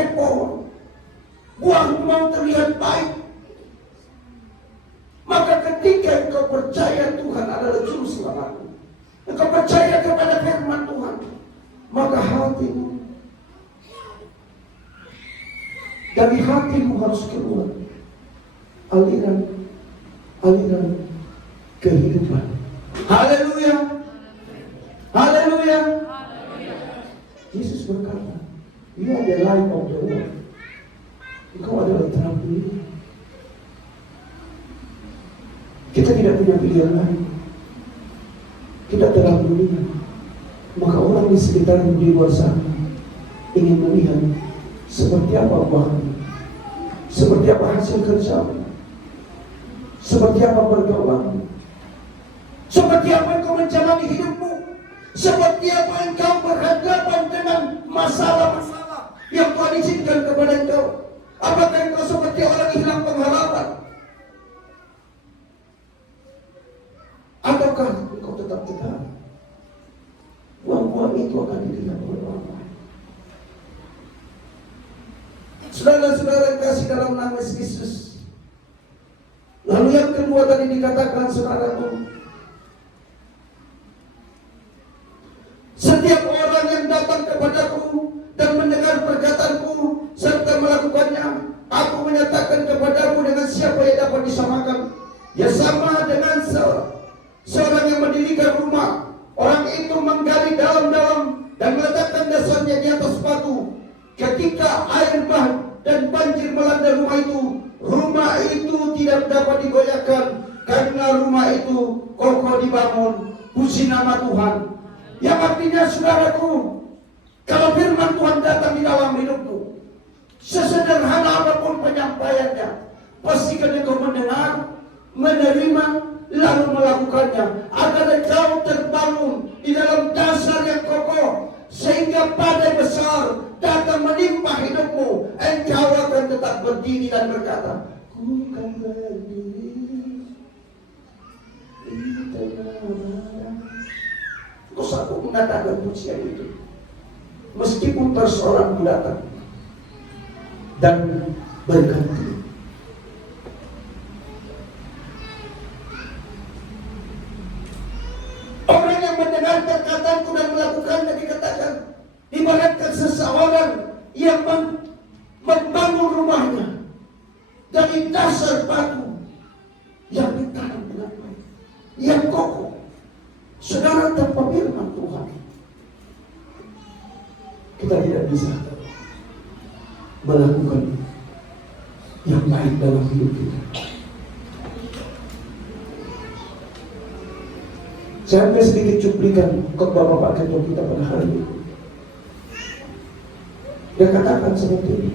pakai pohon. Buahmu mau terlihat baik. Maka ketika engkau percaya Tuhan adalah juru selamatmu, engkau percaya kepada firman Tuhan, maka hatimu, dari hatimu harus keluar aliran kehidupan. Haleluya. Haleluya. Yesus berkata, "You are the light of the world." Engkau adalah terang dunia. Kita tidak punya pilihan lain. Kita terang dunia. Maka orang di sekitar di luar sana ingin melihat seperti apa uangmu, seperti apa hasil kerjamu, seperti apa pergaulanmu, seperti apa engkau menjalani hidupmu, seperti apa engkau berhadapan dengan masalah-masalah yang Tuhan izinkan kepada engkau. Apakah engkau seperti orang hilang pengharapan? Ataukah engkau tetap tegar? Buah-buah itu akan dilihat oleh orang lain. Saudara-saudara kasih dalam nama Yesus. Lalu yang kedua tadi dikatakan, saudaraku, setiap orang yang datang kepadaku dan mendengar perkataanku serta melakukannya, aku menyatakan kepadamu dengan siapa yang dapat disamakan. Ya sama dengan seorang yang mendirikan rumah. Orang itu menggali dalam-dalam dan meletakkan dasarnya di atas batu. Ketika air bah dan banjir melanda rumah itu tidak dapat digoyahkan karena rumah itu kokoh dibangun. Puji nama Tuhan. Yang artinya, saudaraku, kalau firman Tuhan datang di dalam hidupmu, sesederhana apapun penyampaiannya, pastikan engkau mendengar, menerima, lalu melakukannya, agar engkau terbangun di dalam dasar yang kokoh, sehingga badai besar datang menimpa hidupmu, engkau akan tetap berdiri dan berkata, "Ku kan berdiri di tengah badai." Kau sanggup mengatakan pujian itu, meskipun persoalan datang dan berganti. Orang yang mendengar perkataanku dan melakukannya dikatakan, ibaratkan seseorang yang membangun rumahnya dari dasar batu yang ditanam dengan baik, yang kokoh. Saudara, tanpa firman Tuhan kita tidak bisa melakukan yang baik dalam hidup kita. Saya ambil sedikit cuplikan khotbah Bapak Ketua kita pada hari ini. Dia katakan seperti ini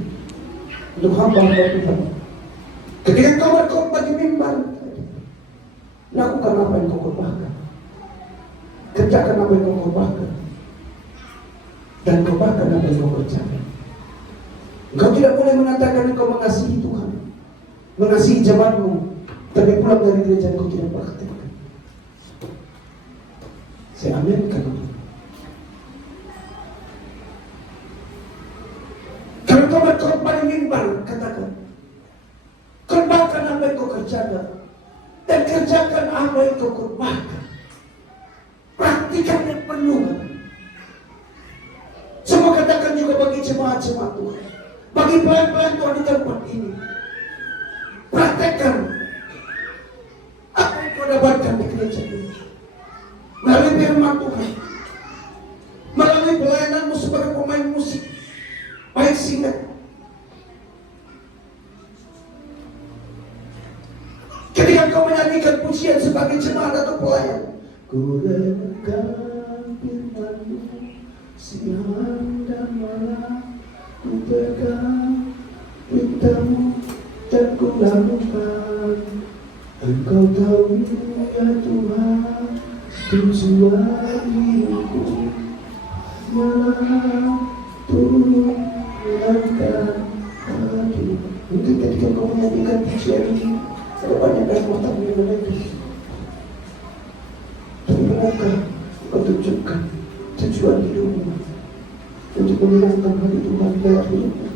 untuk hamba-hamba Tuhan. Ketika kau berkhotbah di mimbar, lakukan apa yang kau khotbahkan, kerjakan apa yang kau khotbahkan, dan khotbahkan apa yang kau kerjakan. Engkau tidak boleh mengatakan engkau mengasihi Tuhan, mengasihi jemaatmu, tapi pulang dari gereja engkau tidak praktekkan. Saya aminkan itu. Kalau kau berkhotbah di mimbar, katakan, khotbahkan apa yang kau kerjakan, dan kerjakan apa yang kau khotbahkan. Praktikan yang penuh. Semua katakan juga bagi jemaat-jemaat Tuhan, bagi pelayan-pelayan Tuhan di tempat ini. Praktekkan apa yang kau dapatkan di gereja ini melalui firman Tuhan, melalui pelayananmu sebagai pemain musik, baik singkat. Ketika kau menyanyikan pujian sebagai jemaat atau pelayan, ku renungkan firman-Mu siang dan malam, ku pegang perintah-Mu dan ku lakukan. Engkau tahu ya Tuhan tujuan hidupku, malah Tuhankan hati. Mungkin ketika kau menyanyikan pujian ini, ada banyak dari matamu yang menangis. Tapi benarkah kau tunjukkan tujuan hidupmu untuk menyenangkan hati Tuhan dalam hidupmu?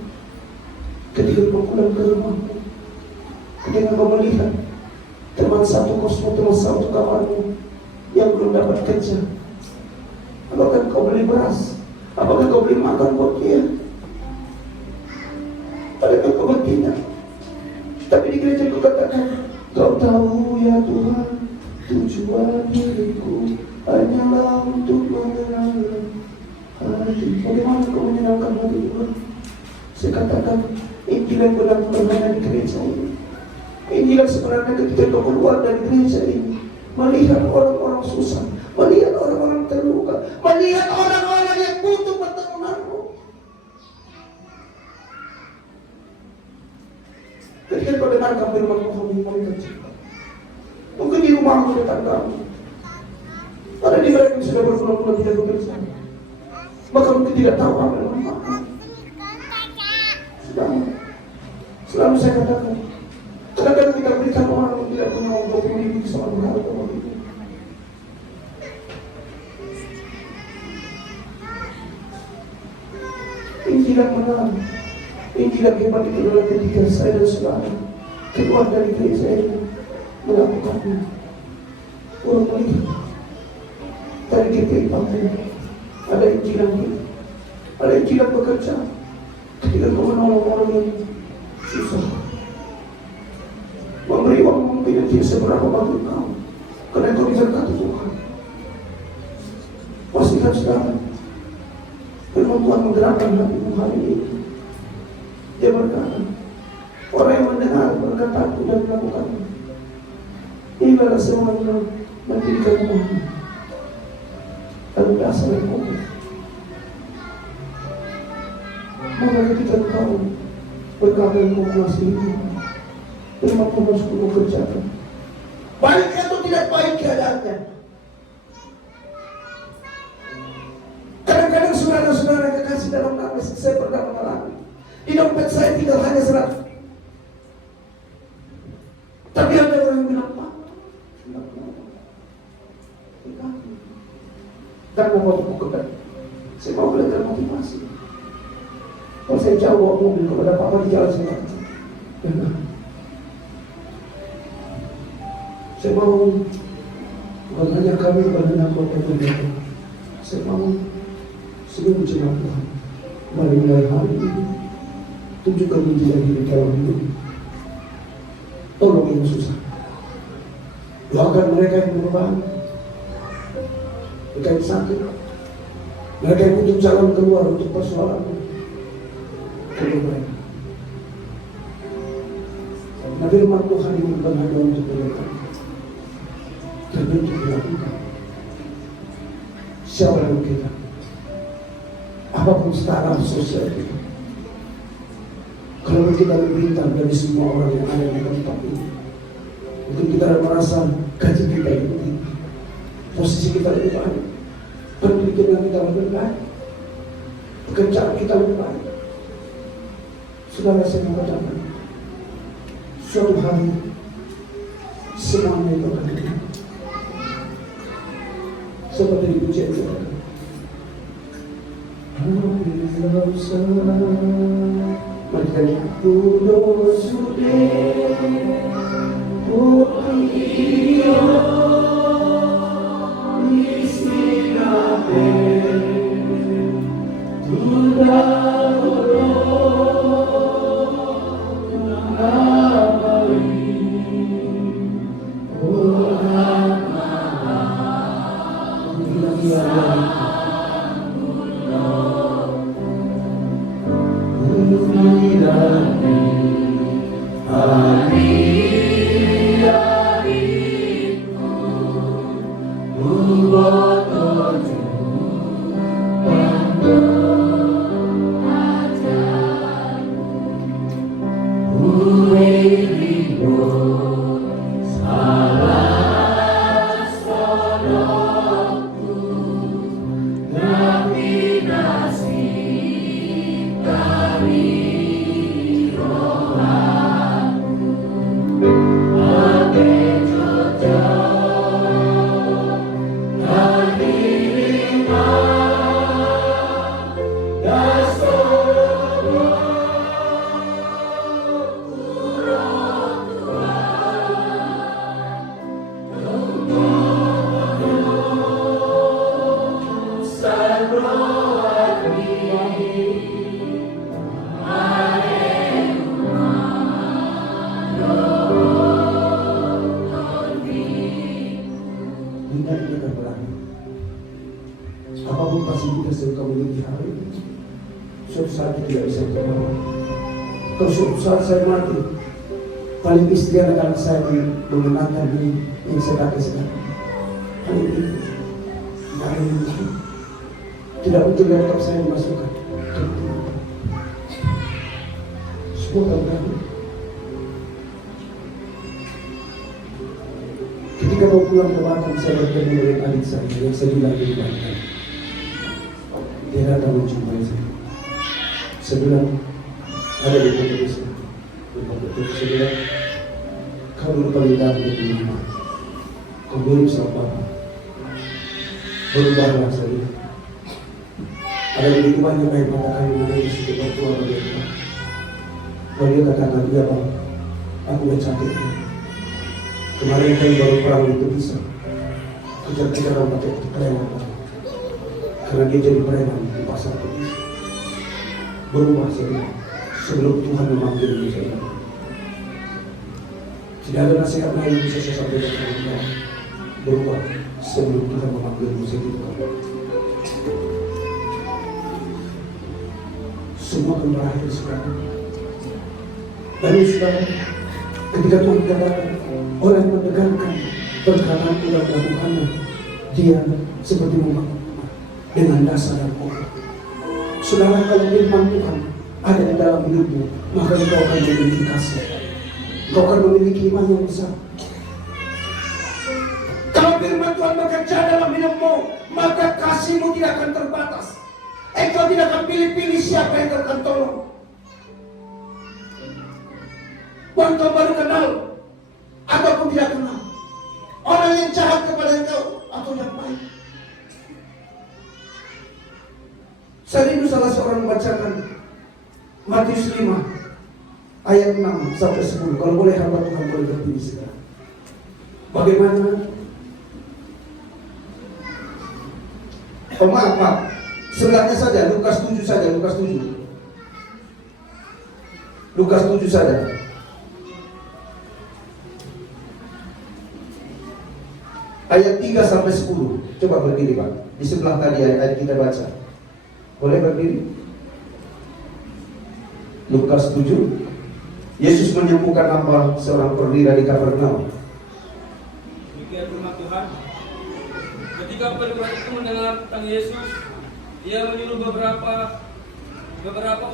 Ketika kau pulang ke rumahmu, ketika kau melihat teman satu kosmu, teman satu kamarmu yang belum dapat kerja, apakah kau beli beras? Apakah kau beli makan buat dia? Adakah kau bertindak? Tapi di gereja kau katakan, kau tahu ya Tuhan, tujuan diriku hanyalah untuk menyenangkan hati. Bagaimana kau menyenangkan hati Tuhan? Saya katakan, inilah benar-benar di gereja ini. Inilah sebenarnya ketika kau keluar dari gereja ini, melihat orang-orang susah, melihat orang-orang terluka, melihat orang-orang yang butuh pertolonganmu. Ketika kau dengarkan firman Tuhan di mereka cepat. Mungkin di rumahmu, tetanggamu, ada di mereka yang sudah berbulan-bulan tidak bekerja, maka mungkin tidak tahu apa yang manfaat. Selalu saya katakan, kadang-kadang kita berikan orang yang tidak punya untuk memiliki sama berharga begitu. Injil yang menang, Injil yang hebat itu adalah ketika saya dan saudara keluar dari gereja ini melakukannya. Orang melihat dari GPI Pampung ada Injil yang hidup, ada Injil yang bekerja. Ketika kau menolong orang yang susah, memberi uang mungkin tidak seberapa bantu kau, karena kau diberkati Tuhan. Pastikan saudara, firman Tuhan menggerakkan hatimu hari ini. Dia berkata, orang yang mendengar perkataanku dan melakukannya, inilah semuanya mendirikan rumahnya, lalu dasar yang kokoh. Maka ketika kau berkata yang kau mengasihi, firman Tuhan harus kau kerjakan. Baik atau tidak baik keadaannya. Kadang-kadang saudara-saudara kekasih dalam nama, saya pernah mengalami. Di dompet saya tidak hanya 100. Tapi ada orang yang bilang, Pak, karena waktu bukan, saya mau belajar motivasi. Kalau saya jawab mobil kepada Papa di jalan saya, saya mau bukan hanya kami berhendak buat Tuhan, saya mau sebelum jemaat Tuhan mulai hari ini tunjukkan menjadi hidup dalam hidup. Tolong yang susah, doakan mereka yang berbeban, mereka yang sakit, mereka yang butuh jalan keluar untuk persoalan. Mereka. Nah, firman Tuhan ini bukan hanya untuk mereka, tapi untuk dilakukan. Siapa yang kita, apapun staraf sosial kita, kalau kita lebih pintar dari semua orang yang ada di tempat ini, mungkin kita merasa gaji kita lebih tinggi, posisi kita lebih baik, pendidikan kita lebih baik, pekerjaan kita lebih baik. Saudara, saya mengatakan suatu hari semuanya itu akan hilang. Seperti di pujian kita, mari pulau sudah suatu saat tidak bisa terbawa. Kalau suatu saat saya mati, paling istri anak-anak saya mengenalkan ini yang sedang paling itu. Tidak untuk laptop saya dimasukkan. Semua terjadi. Ketika mau pulang ke Batam, saya bertemu dengan adik saya yang saya bilang di Batam. Dia datang menjumpai saya. Saya bilang, ada di Indonesia. Saya bilang, kau dulu paling datang di rumah. Kau belum sama Bapak. Berubahlah saya. Ada begitu banyak yang mengatakan menangis di sekitar tua mereka. Lalu dia katakan, iya Bang, aku udah cantik. Kemarin kan baru perang itu bisa. Kejar-kejar orang pakai preman. Karena dia jadi preman di pasar itu. Berubah saya sebelum Tuhan memanggil saya. Tidak ada nasihat lain yang bisa saya sampaikan kepada dia. Berubah sebelum Tuhan memanggil saya itu. Semua akan berakhir sekarang. Lalu saudara, ketika Tuhan katakan orang yang menegakkan perkataan tidak melakukannya, dia seperti membangun dengan dasar dan kokoh. Saudara, kalau firman Tuhan ada di dalam hidupmu, maka engkau akan memiliki kasih. Engkau akan memiliki iman yang besar. Kalau firman Tuhan bekerja dalam hidupmu, maka kasihmu tidak akan terbatas. Engkau tidak akan pilih-pilih siapa yang akan tolong. Engkau baru kenal ataupun tidak kenal, orang yang jahat kepada engkau atau yang baik. Saya rindu salah seorang membacakan Matius 5 ayat 6 sampai 10. Kalau boleh hamba Tuhan boleh berdiri sekarang. Bagaimana? Oh maaf. Sebelahnya saja, Lukas 7 saja, Lukas 7 saja. Ayat 3 sampai 10. Coba berdiri Pak. Di sebelah tadi ayat kita baca. Boleh berdiri? Lukas 7. Yesus menyembuhkan hamba seorang perwira di Kapernaum. Demikian firman Tuhan. Ketika perwira itu mendengar tentang Yesus, dia menyuruh beberapa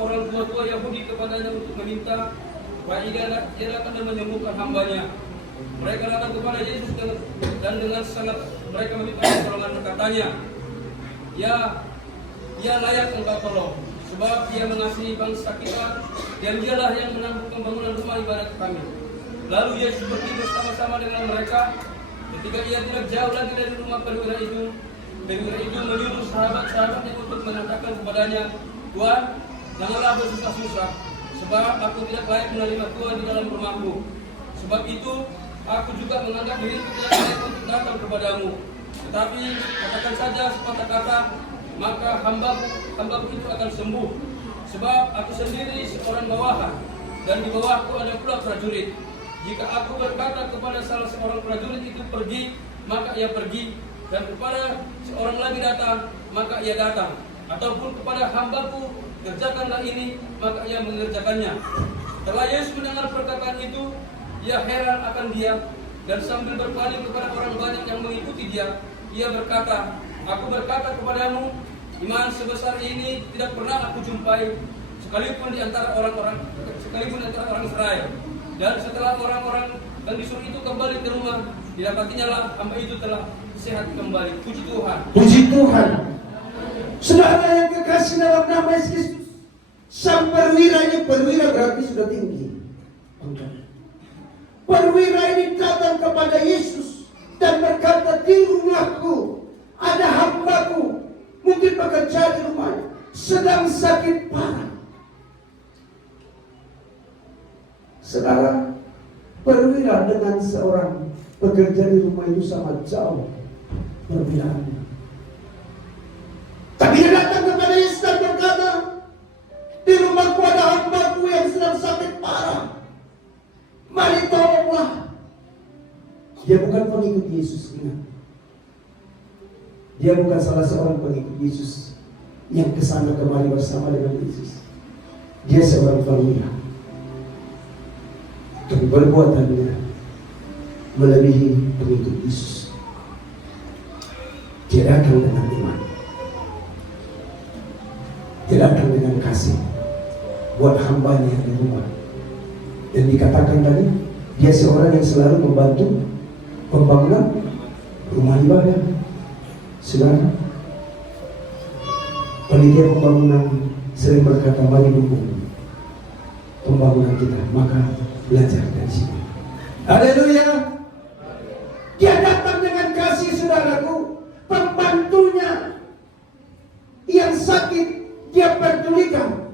orang tua Yahudi kepadanya untuk meminta supaya ia datang dan menyembuhkan hambanya. Mereka datang kepada Yesus dan dengan sangat mereka meminta pertolongan, katanya, ia layak engkau tolong, sebab ia mengasihi bangsa kita dan dialah yang menanggung pembangunan rumah ibadat kami. Lalu Yesus pergi bersama-sama dengan mereka. Ketika ia tidak jauh lagi dari rumah perwira itu menyuruh sahabat-sahabatnya untuk mengatakan kepadanya, Tuhan, janganlah bersusah-susah, sebab aku tidak layak menerima Tuhan di dalam rumahku. Sebab itu, aku juga menganggap diriku tidak layak untuk datang kepadamu. Tetapi katakan saja sepatah kata, maka hambaku itu akan sembuh. Sebab aku sendiri seorang bawahan, dan di bawahku ada pula prajurit. Jika aku berkata kepada salah seorang prajurit itu pergi, maka ia pergi. Dan kepada seorang lagi datang, maka ia datang. Ataupun kepada hambaku, kerjakanlah ini, maka ia mengerjakannya. Setelah Yesus mendengar perkataan itu, ia heran akan dia, dan sambil berpaling kepada orang banyak yang mengikuti dia, ia berkata, aku berkata kepadamu, iman sebesar ini tidak pernah aku jumpai, sekalipun di antara orang Israel. Dan setelah orang-orang yang disuruh itu kembali ke rumah, didapatinya lah hamba itu telah sehat kembali. Puji Tuhan. Puji Tuhan. Saudara yang kekasih dalam nama Yesus Kristus, sang perwira ini, perwira berarti sudah tinggi. Perwira ini datang kepada Yesus dan berkata, di rumahku ada hambaku, mungkin bekerja di rumahnya, sedang sakit parah. Saudara, perwira dengan seorang pekerja di rumah itu sama jauh perbedaannya. Tapi dia datang kepada Yesus dan berkata, di rumahku ada hambaku yang sedang sakit parah, mari tolonglah. Dia bukan pengikut Yesus, ingat. Dia bukan salah seorang pengikut Yesus. yang kesana kemari bersama dengan Yesus. Dia seorang perwira, tapi perbuatannya melebihi pengikut Yesus. Dia datang dengan iman, dia datang dengan kasih buat hambanya yang di rumah. Dan dikatakan tadi, dia seorang yang selalu membantu pembangunan rumah ibadah. Saudara, panitia pembangunan sering berkata, mari dukung pembangunan kita, maka belajar dari sini. Haleluya. Dia datang dengan kasih, saudaraku. Pembantunya yang sakit dia pedulikan.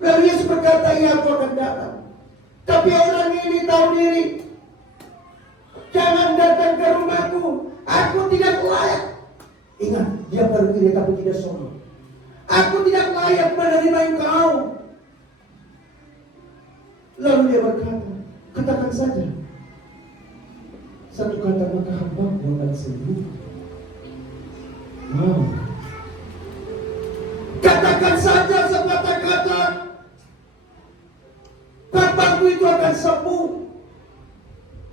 Lalu Yesus berkata, ya aku akan datang. Tapi orang ini tahu diri. Jangan datang ke rumahku, aku tidak layak. Ingat, dia berdiri tapi tidak sombong. Aku tidak layak menerima engkau. Lalu dia berkata, katakan saja satu kata, maka hamba-Mu akan sembuh. Wow. Katakan saja sepatah kata, Bapakku itu akan sembuh.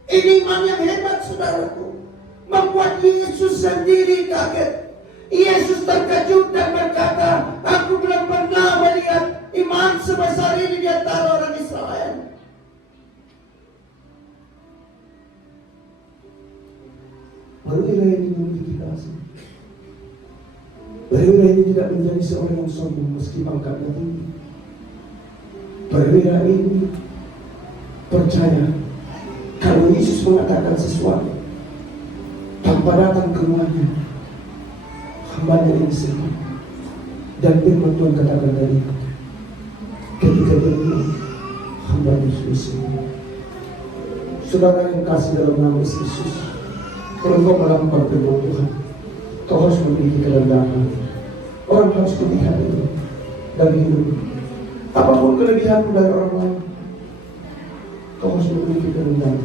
Ini iman yang hebat, saudaraku, membuat Yesus sendiri kaget. Yesus terkejut dan berkata, aku belum pernah melihat iman sebesar ini di antara orang Israel. Perwira ini memiliki kasih. Perwira ini tidak menjadi seorang yang sombong meski pangkatnya tinggi. Perwira ini percaya kalau Yesus mengatakan sesuatu tanpa datang ke rumahnya, hambanya ini sembuh. Dan firman Tuhan katakan tadi, ketika dia bilang, hambanya sudah sembuh. Saudara yang kasih dalam nama Yesus, kalau kau melakukan firman Tuhan, kau harus memiliki kerendahan. Orang harus melihat itu dari hidup. Apapun kelebihanmu dari orang lain, kau harus memiliki kerendahan.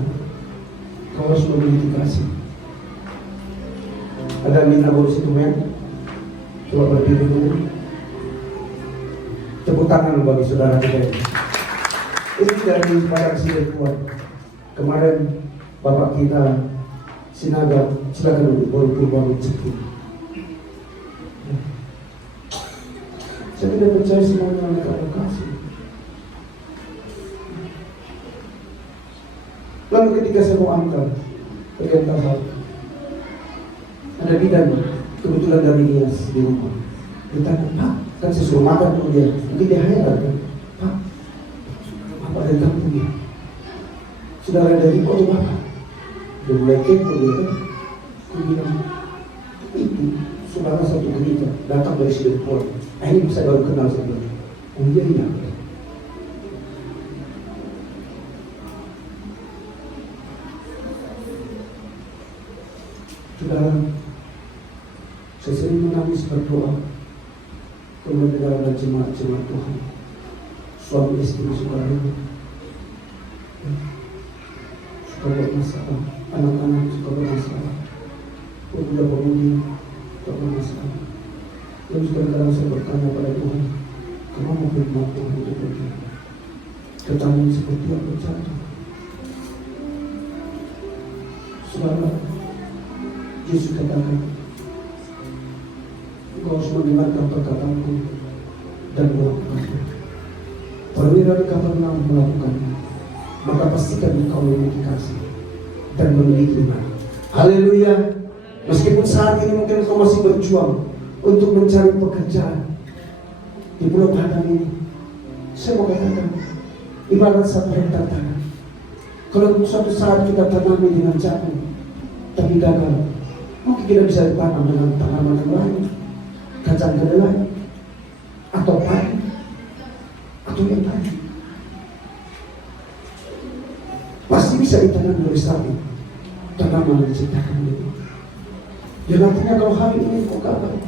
Kau harus memiliki kasih. Ada minta baru situ men. Coba berdiri dulu. Tepuk tangan bagi saudara kita ini. Ini dari Padang Sidin Kuat. Kemarin Bapak kita Sinaga, silakan dulu, baru bangun sedikit. Saya tidak percaya semuanya mereka ada kasih. Lalu ketika saya mau angkat ternyata ada bidan kebetulan dari Nias di rumah. Dia tanya, Pak, kan saya suruh makan dulu dia. Nanti dia heran kan, Pak, apa dari kampung ya? Saudara dari kota Bapak. Dia mulai kepo dia kan. Aku bilang, itu saudara satu gereja datang dari Sidin Kuat. Ini saya baru kenal saya bilang, oh iya iya. Saudara, saya sering menangis berdoa kalau mendengar ada jemaat-jemaat Tuhan, suami istri suka ribut, suka bermasalah, anak-anak suka bermasalah, pemuda-pemudi suka bermasalah. Lalu kadang-kadang saya bertanya pada Tuhan, kemana firman Tuhan itu pergi? Ketemu seperti apa jatuh? Saudara, Yesus katakan, engkau harus mendengarkan perkataanku dan melakukannya. Perwira di Kapernaum melakukannya, maka pastikan engkau memiliki kasih dan memiliki iman. Haleluya. Meskipun saat ini mungkin engkau masih berjuang untuk mencari pekerjaan di Pulau Padang ini, saya mau katakan, ibarat satu hektar tanah. Kalau suatu saat kita tanami dengan jagung, tapi gagal, mungkin kita bisa ditanam dengan tanaman yang lain, kacang kedelai, atau padi, atau yang lain. Pasti bisa ditanam dari sapi, tanaman yang diciptakan itu. Dan artinya kalau hari ini kau gagal,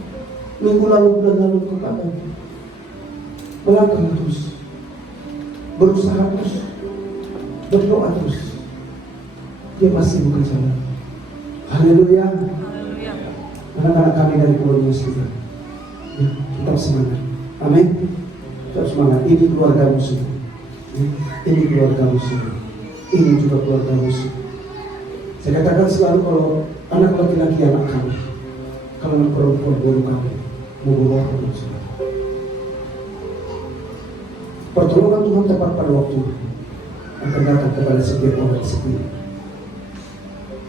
minggu lalu, bulan lalu kau gagal, melangkah terus, berusaha terus, berdoa terus, dia masih bukan jalan. Haleluya. anak-anak kami dari keluarga kita. Ya, tetap semangat. Amin. Tetap semangat. Ini keluarga musuh. Ya, ini keluarga musuh. Ini juga keluarga musuh. Saya katakan selalu kalau anak laki-laki anak kami, kalau anak perempuan baru kami, mau bawa ke musuh. Pertolongan Tuhan tepat pada waktu akan datang kepada setiap orang sendiri.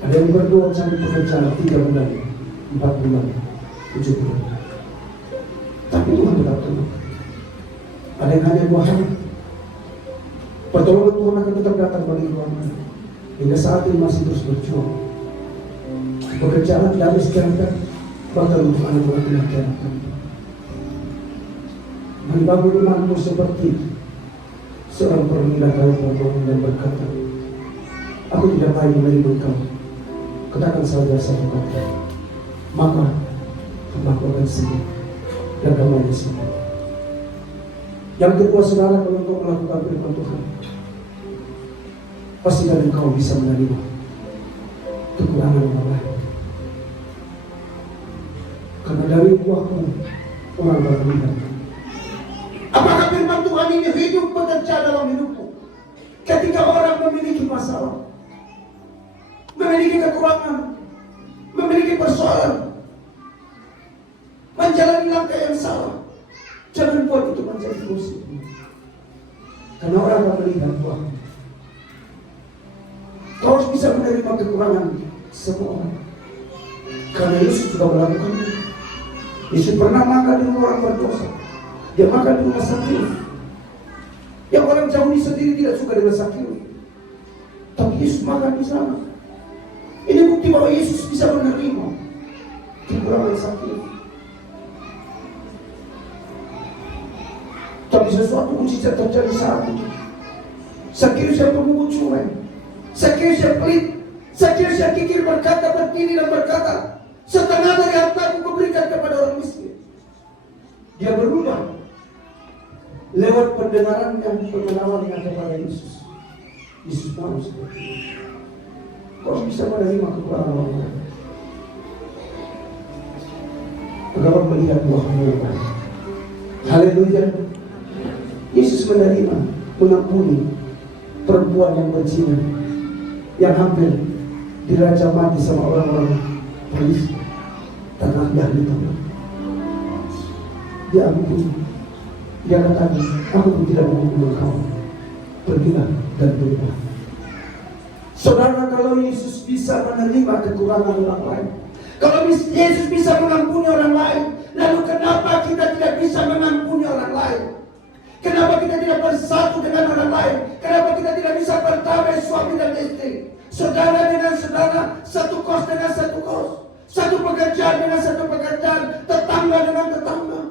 Ada yang berdoa cari pekerjaan 3 bulan, 4 bulan, 7 bulan. Tapi Tuhan tetap tolong. Ada yang hanya 2 hari. Pertolongan Tuhan akan tetap datang bagi keluarga. Hingga saat ini masih terus berjuang. Pekerjaan tidak disediakan, bahkan untuk anak-anak laki-laki. Membangun imanmu seperti seorang perwira dalam permohonan dan berkata, aku tidak baik menerima engkau. Katakan saja satu kata, maka aku akan sembuh dan kamu akan sembuh. Yang kedua, saudara, kalau engkau melakukan firman Tuhan, pastikan engkau bisa menerima kekurangan orang lain. Karena dari buahmu orang akan melihat. Apakah firman Tuhan ini hidup bekerja dalam hidupmu? Ketika orang memiliki masalah, memiliki kekurangan, memiliki persoalan, menjalani langkah yang salah, jangan buat itu menjadi musik. Karena orang akan melihat, wah, kau harus bisa menerima kekurangan semua orang. Karena Yesus juga melakukan itu. Yesus pernah makan dengan orang berdosa. Dia makan di rumah sakit. Yang orang Yahudi sendiri tidak suka dengan sakit, tapi Yesus makan di sana. Ini bukti bahwa Yesus bisa menerima kekurangan sakit. Tapi sesuatu mujizat terjadi saat itu. Sakius yang pemungut curai, Sakius yang pelit, Sakius yang kikir berkata, berdiri dan berkata, setengah dari hartaku kuberikan kepada orang miskin. Dia berubah lewat pendengaran dan pengenalannya kepada Yesus. Yesus mau seperti itu. Kau bisa menerima kekurangan orang lain. Engkau melihat buahmu. Haleluya. Yesus menerima, mengampuni perempuan yang berzina, yang hampir dirajam mati sama orang-orang polisi tanah ahli Taurat. Dia ampuni. Dia katakan, aku pun tidak menghukum engkau. Pergilah dan berubah. Saudara, kalau Yesus bisa menerima kekurangan orang lain, kalau Yesus bisa mengampuni orang lain, lalu kenapa kita tidak bisa mengampuni orang lain? Kenapa kita tidak bersatu dengan orang lain? Kenapa kita tidak bisa berdamai suami dan istri? Saudara dengan saudara, satu kos dengan satu kos, satu pekerjaan dengan satu pekerjaan, tetangga dengan tetangga.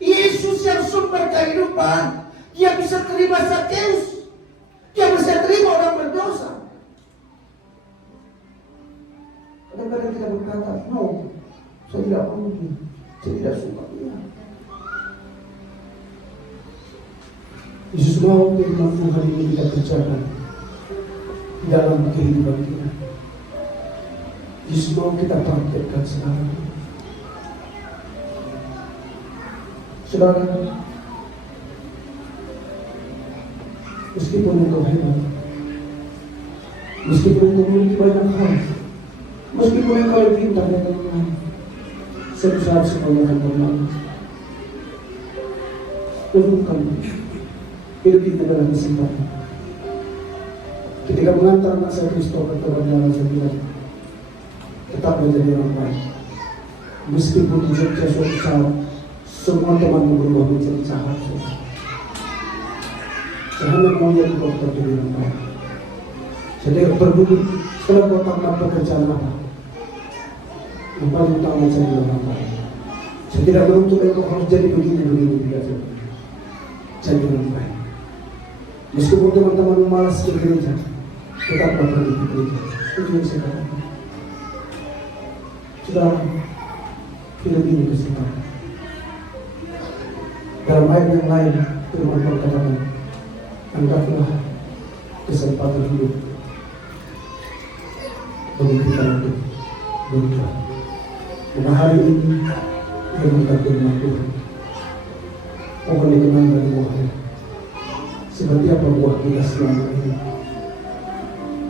Yesus yang sumber kehidupan, dia bisa terima Sakeus, dia bisa terima orang berdosa. Kadang-kadang kita berkata, no, saya tidak mau, saya tidak suka. Yesus mau firman Tuhan ini kita kerjakan dalam kehidupan kita. Yesus mau kita praktekkan sekarang. Saudara, meskipun engkau hebat, meskipun engkau memiliki banyak hal, meskipun engkau lebih pintar dari orang lain, suatu saat semuanya akan berlalu. Renungkan, hidup kita dalam kesempatan. Ketika mengantar anak saya Kristofer ke jalan, saya bilang, tetap menjadi orang baik. Meskipun di Jogja suatu saat semua teman berubah menjadi jahat. Saya hanya mau jadi dokter jadi orang baik. Saya tidak peduli setelah kau tamat pekerjaan apa. Yang paling utama jadi orang baik. Saya tidak menuntut engkau harus jadi begini tidak jadi. Jadi orang baik. Meskipun teman-teman malas ke gereja, tetaplah pergi ke gereja. Itu yang saya katakan. Saudara, hidup ini kesempatan. Dalam ayat yang lain, firman Tuhan katakan, anggaplah kesempatan hidup bagi kita untuk berubah. Pada hari ini, renungkan firman Tuhan. Mohon dikenal dari Tuhan. Seperti apa buah kita selama ini?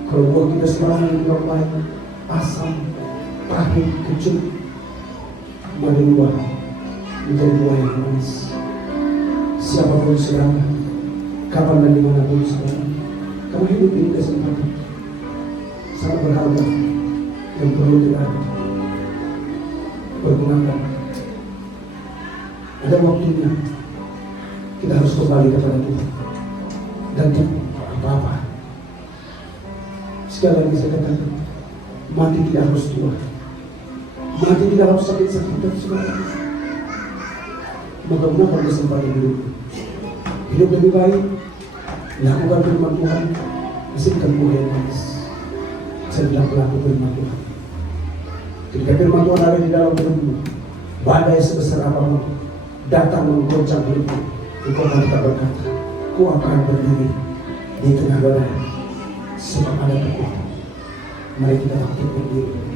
Kalau buah kita selama ini baik, asam, pahit, kecut, berubah menjadi buah yang manis. Siapapun saudara, kapan dan dimanapun saudara, kamu hidup ini kesempatan sangat berharga yang perlu kita pergunakan. Ada waktunya kita harus kembali kepada Tuhan dan tidak apa-apa. Sekali lagi saya katakan, mati tidak harus tua, mati tidak harus sakit-sakitan saudara. Mudah-mudahan kesempatan hidup lebih baik, lakukan firman Tuhan, hasilkan buah yang manis. Sedang pelaku firman Tuhan. Ketika firman Tuhan ada di dalam hidupmu, badai sebesar apapun datang menggoncang hidupmu, engkau tak berkata, ku akan berdiri di tengah badai sebab ada kekuatan. Mari kita bangkit berdiri.